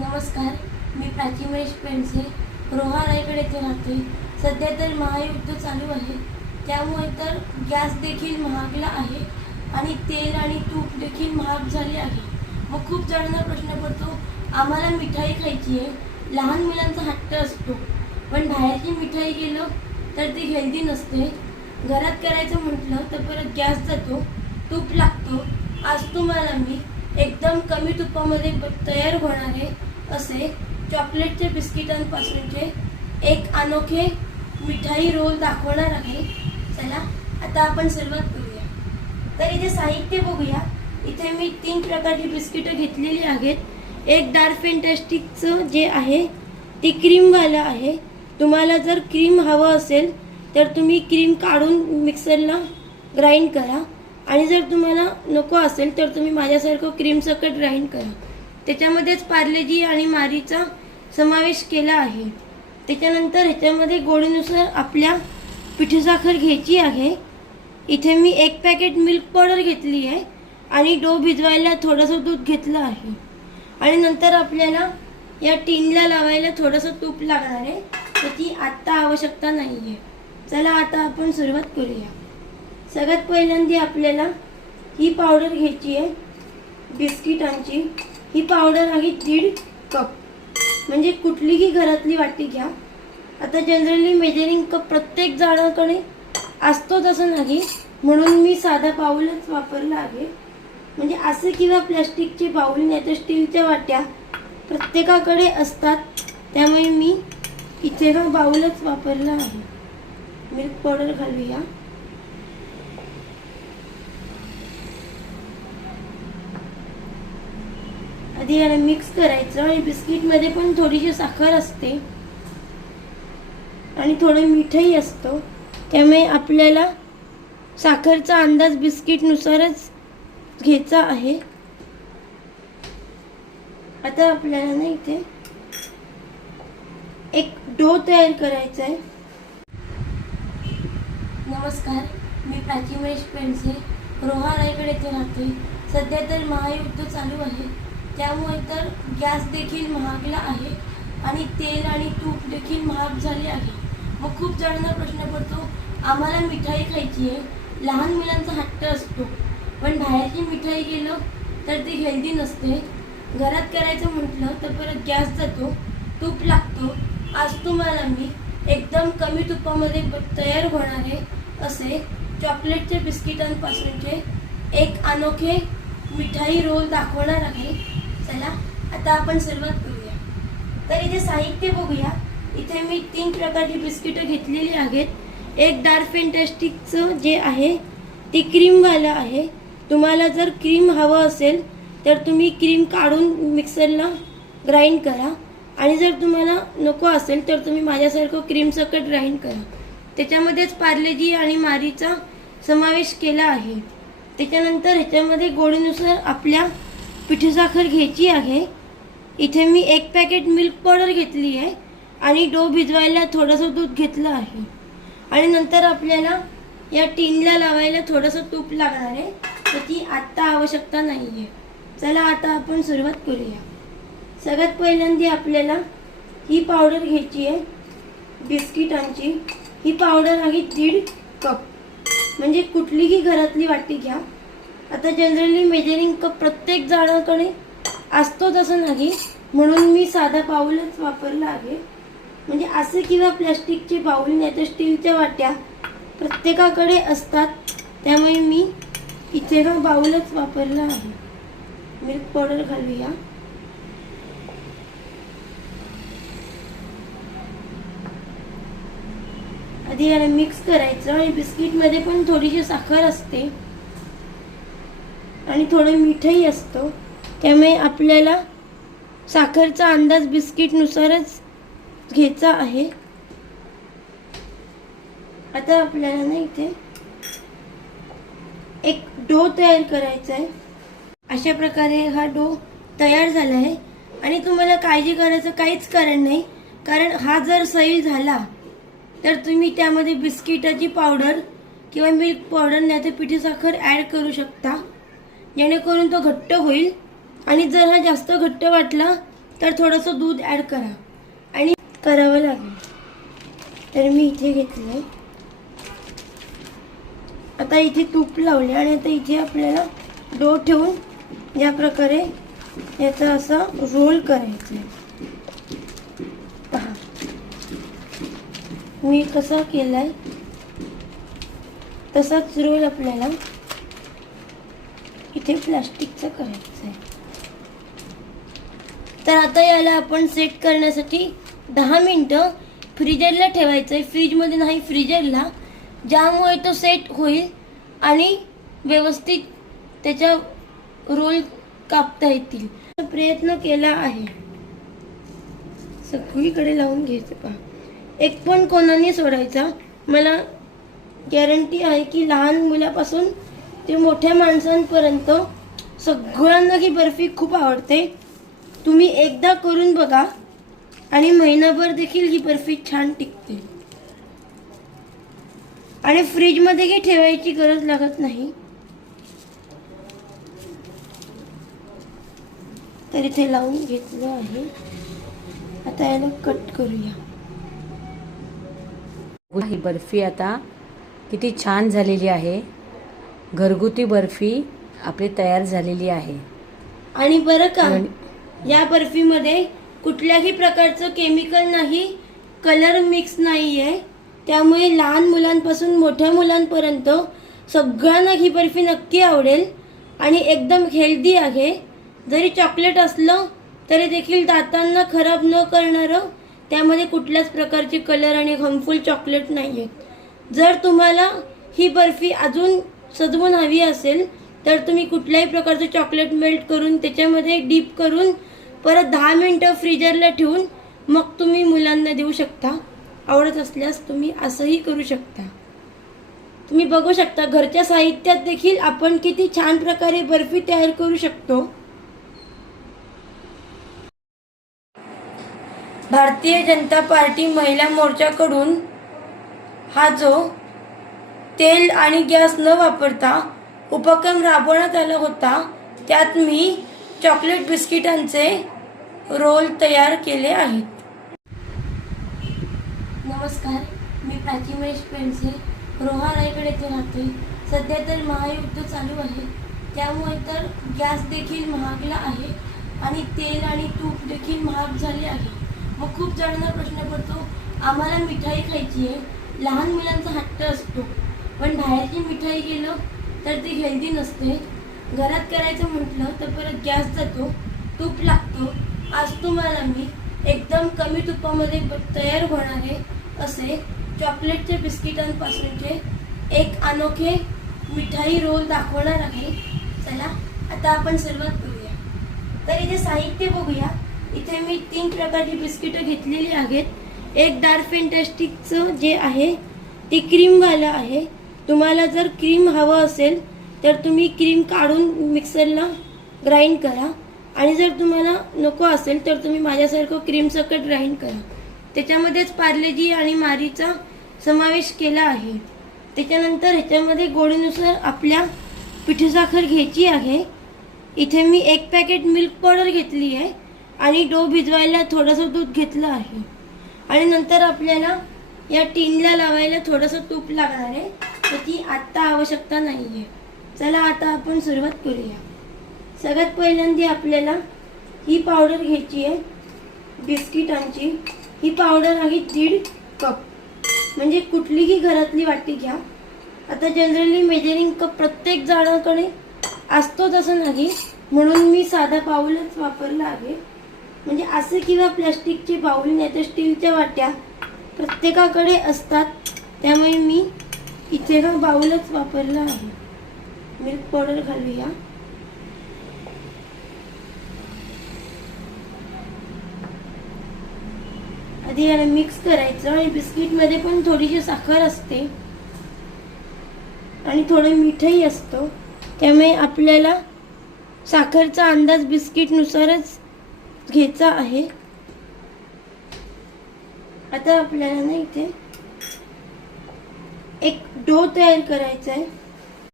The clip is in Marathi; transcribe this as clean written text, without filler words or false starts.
नमस्कार, मी प्राची महेश पेंडसे रोहा रायगड येथे राहते. सध्या तर महायुद्ध चालू आहे, त्यामुळे तर गॅस देखील महागला आहे आणि तेल आणि तूप देखील महाग झाले आहे. मग खूप जणांना प्रश्न पडतो, आम्हाला मिठाई खायची आहे. लहान मुलांचा हट्ट असतो, पण बाहेरची मिठाई गेलो तर ती हेल्दी नसते. घरात करायचं म्हटलं तर परत गॅस जातो, तूप लागतो. आज तुम्हाला मी एकदम कमी तुपामध्ये तयार होणारे असे चॉकलेटचे बिस्किटांपासूनचे एक अनोखे मिठाई रोल दाखवणार आहे. चला आता आपण सुरुवात करूया. तर इथे साहित्य बघूया. इथे मी 3 प्रकारची बिस्किटं घेतलेली आहेत. एक डार्क फॅन्टॅस्टिकचं जे आहे ते क्रीमवालं आहे. तुम्हाला जर क्रीम हवं असेल तर तुम्ही क्रीम काढून मिक्सरला ग्राइंड करा, आणि जर तुम्हाला नको असेल तर तुम्ही माझ्यासारखं क्रीम सकट ग्राइंड करा. त्याच्यामध्येच पार्लेजी आणि मारीचा समावेश केला आहे. त्याच्यानंतर ह्याच्यामध्ये गोडीनुसार आपल्या पिठीसाखर घ्यायची आहे. इथे मी 1 पॅकेट मिल्क पावडर घेतली आहे आणि डो भिजवायला थोडंसं दूध घेतलं आहे. आणि नंतर आपल्याला या टीनला लावायला थोडंसं तूप लागणार आहे, त्याची आत्ता आवश्यकता नाही आहे. चला आता आपण सुरुवात करूया. सगळ्यात पहिल्यांदा आपल्याला ही पावडर घ्यायची आहे बिस्किटांची. ही पावडर आहे 1.5 कप, म्हणजे कुठलीही घरातली वाटी घ्या. आता जनरली मेजरिंग कप प्रत्येक जणाकडे असतो तसं नाही, म्हणून मी साधा बाउलच वापरला आहे. म्हणजे असे किंवा प्लास्टिकचे बाउल नाही तर स्टीलच्या वाट्या प्रत्येकाकडे असतात, त्यामुळे मी इथे हा बाउलच वापरला आहे. मिल्क पावडर घालूया. आधी याला मिक्स करायचं, आणि बिस्किटमध्ये पण थोडीशी साखर असते आणि थोडं मीठही असतं, त्यामुळे आपल्याला साखरचा अंदाज बिस्किटनुसारच घ्यायचा आहे. आता आपल्याला ना इथे एक डो तयार करायचा आहे. नमस्कार, मी प्राची महेश पेंडसे रोहा रायगड येथे राहते. सध्या तर महायुद्ध चालू आहे, त्यामुळे तर गॅस देखील महागला आहे आणि तेल आणि तूप देखील महाग झाले आहे. मग खूप जणांना प्रश्न पडतो, आम्हाला मिठाई खायची आहे. लहान मुलांचा हट्ट असतो, पण बाहेरची मिठाई गेलो तर ती हेल्दी नसते. घरात करायचं म्हटलं तर परत गॅस जातो, तूप लागतो. आज तुम्हाला मी एकदम कमी तुपामध्ये तयार होणारे असे चॉकलेटचे बिस्किटांपासूनचे एक अनोखे मिठाई रोल दाखवणार आहे. चला आता आपण सुरुवात करूया. तर इथे साहित्य बघूया. इथे मी 3 प्रकारची बिस्किटं घेतलेली आहेत. एक डार्क फॅन्टॅस्टिकचं जे आहे ते क्रीमवालं आहे. तुम्हाला जर क्रीम हवं असेल तर तुम्ही क्रीम काढून मिक्सरला ग्राइंड करा, आणि जर तुम्हाला नको असेल तर तुम्ही माझ्यासारखं क्रीम सकट ग्राइंड करा. त्याच्यामध्येच पार्लेजी आणि मारीचा समावेश केला आहे. त्याच्यानंतर ह्याच्यामध्ये गोडीनुसार आपल्या पिठीसाखर घ्यायची आहे. इथे मी 1 पॅकेट मिल्क पावडर घेतली आहे आणि डो भिजवायला थोडंसं दूध घेतलं आहे. आणि नंतर आपल्याला या टीनला लावायला थोडंसं तूप लागणार आहे, त्याची आत्ता आवश्यकता नाही आहे. चला आता आपण सुरुवात करूया. सगळ्यात पहिल्यांदा आपल्याला ही पावडर घ्यायची आहे बिस्किटांची. ही पावडर आहे 1.5 कप, म्हणजे कुठलीही घरातली वाटी घ्या. आता जनरली मेजरिंग कप प्रत्येक जणाकडे असतो तसं नाही, म्हणून मी साधा बाउलच वापरला आहे. म्हणजे असे किंवा प्लास्टिकचे बाउल नाही तर स्टीलच्या वाट्या प्रत्येकाकडे असतात, त्यामुळे मी इथे हा बाउलच वापरला आहे. मिल्क पावडर घालूया. आधी याला मिक्स करायचं, आणि बिस्किटमध्ये पण थोडीशी साखर असते आणि थोडं मीठही असतं, त्यामुळे आपल्याला साखरचा अंदाज बिस्किटनुसारच घ्यायचा आहे. आता आपल्याला ना इथे एक डो तयार करायचा आहे. अशा प्रकारे हा डो तयार झाला आहे, आणि तुम्हाला काळजी करायचं काहीच कारण नाही, कारण हा जर सैल झाला तर तुम्ही त्यामध्ये बिस्किटाची पावडर किंवा मिल्क पावडर नाही तर पिठी साखर ॲड करू शकता, जेणेकरून तो घट्ट होईल. आणि जर हा जास्त घट्ट वाटला तर थोडंसं दूध ॲड करा आणि करावं लागेल. तर मी इथे घेतलंय. आता इथे तूप लावले आणि आता इथे आपल्याला डो ठेवून या प्रकारे याचा असा रोल करायचा आहे. पहा मी कसा केलाय तसाच रोल आपल्याला इथे प्लास्टिकचा करायचा आहे. तर आता याला आपण सेट करण्यासाठी 10 मिनिटं फ्रीजरला ठेवायचं आहे. फ्रीजमध्ये नाही, फ्रीजरला, ज्यामुळे तो सेट होईल आणि व्यवस्थित त्याच्या रोल कापता येतील. प्रयत्न केला आहे, सगळीकडे लावून घ्यायचं. पहा एक पण कोणाने सोडायचा. मला गॅरंटी आहे की लहान मुलापासून ते मोठ्या माणसांपर्यंत सगळ्यांना ही बर्फी खूप आवडते. तुम्ही एकदा करून बघा आणि महिनाभर देखील ही बर्फी छान टिकते आणि फ्रीजमध्ये ठेवायची गरज लागत नाही. तर इथे लावून घेतलं आहे. आता याला कट करूया. ही बर्फी आता किती छान झालेली आहे. घरगुती बर्फी आपली तयार झालेली आहे. आणि बरं का, या बर्फीमध्ये कुठल्याही प्रकारचं केमिकल नाही, कलर मिक्स नाहीये. त्यामुळे लहान मुलांपासून मोठ्या मुलांपर्यंत सगळ्यांना ही बर्फी नक्की आवडेल आणि एकदम हेल्दी आहे. जरी चॉकलेट असलं तरी देखील दातांना खराब न करणारं, त्यामध्ये कुठल्याच प्रकारचे कलर आणि हार्मफुल चॉकलेट नाही आहेत. जर तुम्हाला ही बर्फी अजून सजवून हवी असेल तर तुम्ही कुठल्याही प्रकारचं चॉकलेट मेल्ट करून त्याच्यामध्ये डीप करून परत 10 मिनिटं फ्रीजरला ठेवून मग तुम्ही मुलांना देऊ शकता. आवडत असल्यास तुम्ही असंही करू शकता. तुम्ही बघू शकता घरच्या साहित्यात देखील आपण किती छान प्रकारे बर्फी तयार करू शकतो. भारतीय जनता पार्टी महिला मोर्चाकडून हा जो तेल आणि गॅस न वापरता उपक्रम राबवण्यात आला होता, त्यात मी चॉकलेट बिस्किटांचे रोल तयार केले आहेत. नमस्कार, मी प्राची महेश पेंडसे, रोहा रायगड येथे राहते. सध्या तर महायुद्ध चालू आहे, त्यामुळे तर गॅस देखील महागला आहे आणि तेल आणि तूप देखील महाग झाले आहे. मग खूप जणांना प्रश्न पडतो, आम्हाला मिठाई खायची आहे. लहान मुलांचा हट्ट असतो, पण बाहेरची मिठाई गेलं तर ती हेल्दी नसते. घरात करायचं म्हटलं तर परत गॅस जातो, तूप लागतो. आज तुम्हाला मी एकदम कमी तुपामध्ये तयार होणारे असे चॉकलेटचे बिस्किटांपासूनचे एक अनोखे मिठाई रोल दाखवणार आहे. चला आता आपण सुरुवात करूया. तर इथे साहित्य बघूया. इथे मी 3 प्रकारची बिस्किटं घेतलेली आहेत. एक डार्क फॅन्टॅस्टिकचं जे आहे ते क्रीमवालं आहे. तुम्हाला जर क्रीम हवं असेल तर तुम्ही क्रीम काढून मिक्सरला ग्राइंड करा आणि जर तुम्हाला नको असेल तर तुम्ही माझ्यासारखं क्रीम सकट ग्राइंड करा. त्याच्यामध्येच पार्लेजी आणि मारीचा समावेश केला आहे. त्याच्यानंतर ह्याच्यामध्ये गोडीनुसार आपल्या पिठीसाखर घ्यायची आहे. इथे मी 1 पॅकेट मिल्क पावडर घेतली आहे आणि डो भिजवायला थोडंसं दूध घेतलं आहे. आणि नंतर आपल्याला या टीनला लावायला थोडंसं तूप लागणार आहे, तर ती आत्ता आवश्यकता नाही आहे. चला आता आपण सुरुवात करूया. सगळ्यात पहिल्यांदा आपल्याला ही पावडर घ्यायची आहे बिस्किटांची. ही पावडर आहे 1.5 कप, म्हणजे कुठलीही घरातली वाटी घ्या. आता जनरली मेजरिंग कप प्रत्येक जणाकडे असतो तसं नाही, म्हणून मी साधा बाउलच वापरला आहे. म्हणजे असे किंवा प्लास्टिकचे बाउल नाही तर स्टीलच्या वाट्या प्रत्येकाकडे असतात, त्यामुळे मी इथे हा बाउलच वापरला आहे. मिल्क पावडर घालूया. आधी याला मिक्स करायचं आणि बिस्किटमध्ये पण थोडीशी साखर असते आणि थोडं मीठही असतं, त्यामुळे आपल्याला साखरचा अंदाज बिस्किटनुसारच घ्यायचा आहे. आता आपल्याला ना इथे एक डो तयार करायचा आहे.